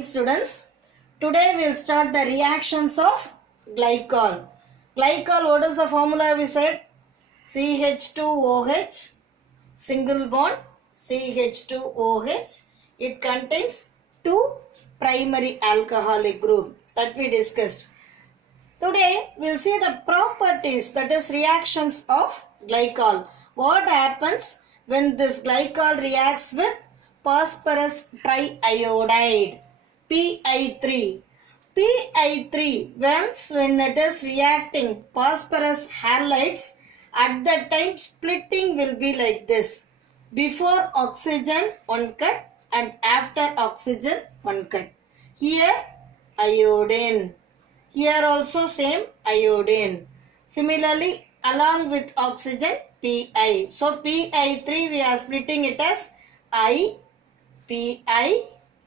Morning students. Today we will start the reactions of glycol. Glycol, what is the formula we said? CH2OH, single bond, CH2OH. It contains two primary alcoholic group that we discussed. Today we will see the properties, that is reactions of glycol. What happens when this glycol reacts with phosphorus triiodide, Pi3. Pi3, when it is reacting phosphorus halides, at the time splitting will be like this. Before oxygen, one cut, and after oxygen, one cut. Here, iodine. Here also same iodine. Similarly, along with oxygen, Pi. So, Pi3 we are splitting it as I, Pi,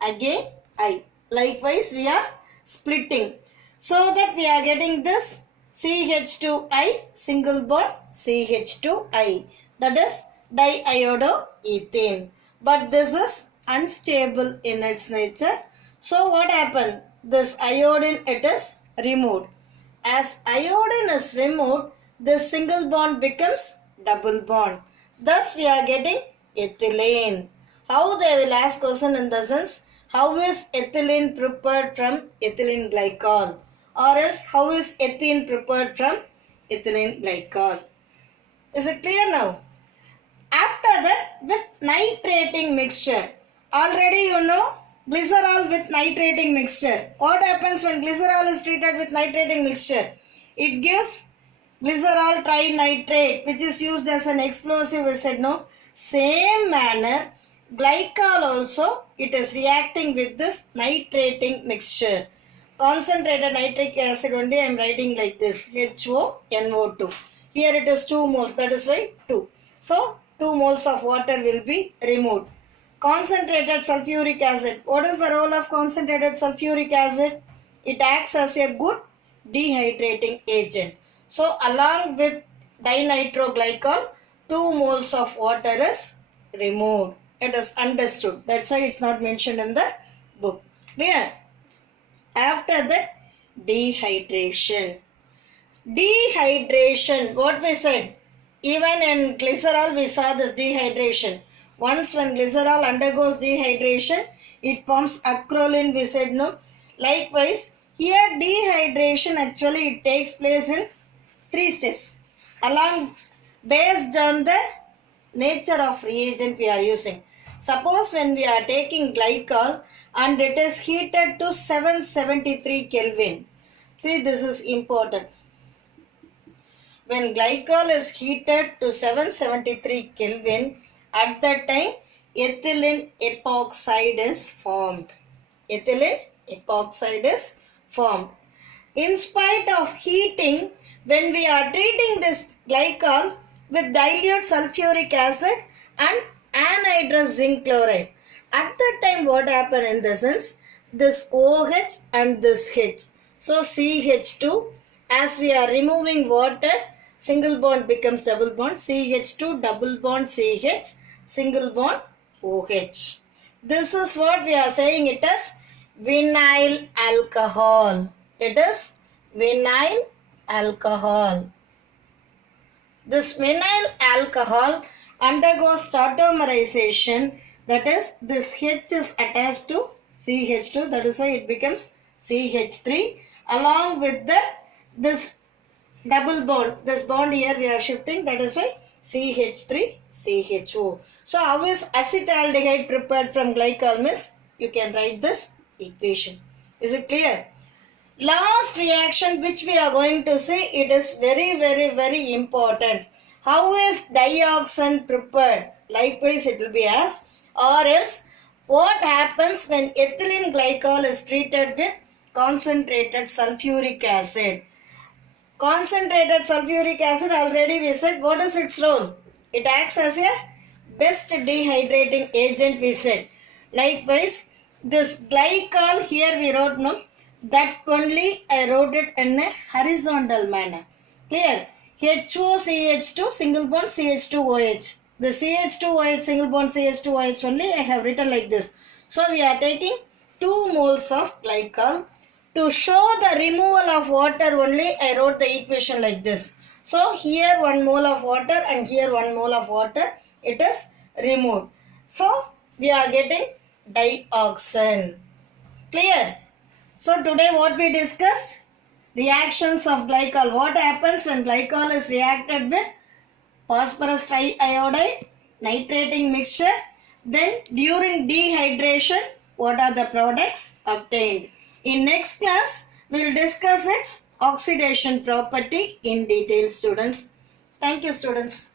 again I. Likewise, we are splitting. So that we are getting this CH2I, single bond CH2I. That is diiodoethane. But this is unstable in its nature. So what happened? This iodine, it is removed. As iodine is removed, this single bond becomes double bond. Thus we are getting ethylene. How they will ask question in the sense, how is ethylene prepared from ethylene glycol? Or else how is ethene prepared from ethylene glycol? Is it clear now? After that, with nitrating mixture. Already you know glycerol with nitrating mixture. What happens when glycerol is treated with nitrating mixture? It gives glycerol trinitrate, which is used as an explosive, we said no. Same manner, glycol also, it is reacting with this nitrating mixture. Concentrated nitric acid only I am writing like this, HONO2. Here it is 2 moles, that is why 2. So, 2 moles of water will be removed. Concentrated sulfuric acid. What is the role of concentrated sulfuric acid? It acts as a good dehydrating agent. So, along with dinitroglycol, 2 moles of water is removed. It is understood. That's why it's not mentioned in the book. Clear? After that, dehydration. Dehydration, what we said? Even in glycerol, we saw this dehydration. Once when glycerol undergoes dehydration, it forms acrolein, we said no. Likewise, here dehydration actually it takes place in 3 steps. Based on the nature of reagent we are using. Suppose when we are taking glycol and it is heated to 773 Kelvin. See, this is important. When glycol is heated to 773 Kelvin, at that time ethylene epoxide is formed. Ethylene epoxide is formed. In spite of heating, when we are treating this glycol with dilute sulfuric acid and anhydrous zinc chloride, at that time what happened in the sense, this OH and this H. So CH2, as we are removing water, single bond becomes double bond, CH2 double bond CH, single bond OH. This is what we are saying, it is vinyl alcohol. It is vinyl alcohol. This vinyl alcohol undergoes tautomerization, that is this H is attached to CH2, that is why it becomes CH3, along with this double bond, this bond here we are shifting, that is why CH3 CHO. So how is acetaldehyde prepared from glycol means? You can write this equation. Is it clear? Last reaction which we are going to see, it is very important. How is dioxin prepared? Likewise it will be asked. Or else, what happens when ethylene glycol is treated with concentrated sulfuric acid? Concentrated sulfuric acid, already we said, what is its role? It acts as a best dehydrating agent, we said. Likewise, this glycol, here we wrote no, that only I wrote it in a horizontal manner. Clear? HOCH2 single bond CH2OH. The CH2OH single bond CH2OH only I have written like this. So we are taking 2 moles of glycol. To show the removal of water only, I wrote the equation like this. So here 1 mole of water and here 1 mole of water, it is removed. So we are getting dioxin. Clear? So today what we discussed? Reactions of glycol. What happens when glycol is reacted with phosphorus triiodide, nitrating mixture? Then during dehydration, what are the products obtained? In next class, we will discuss its oxidation property in detail, students. Thank you, students.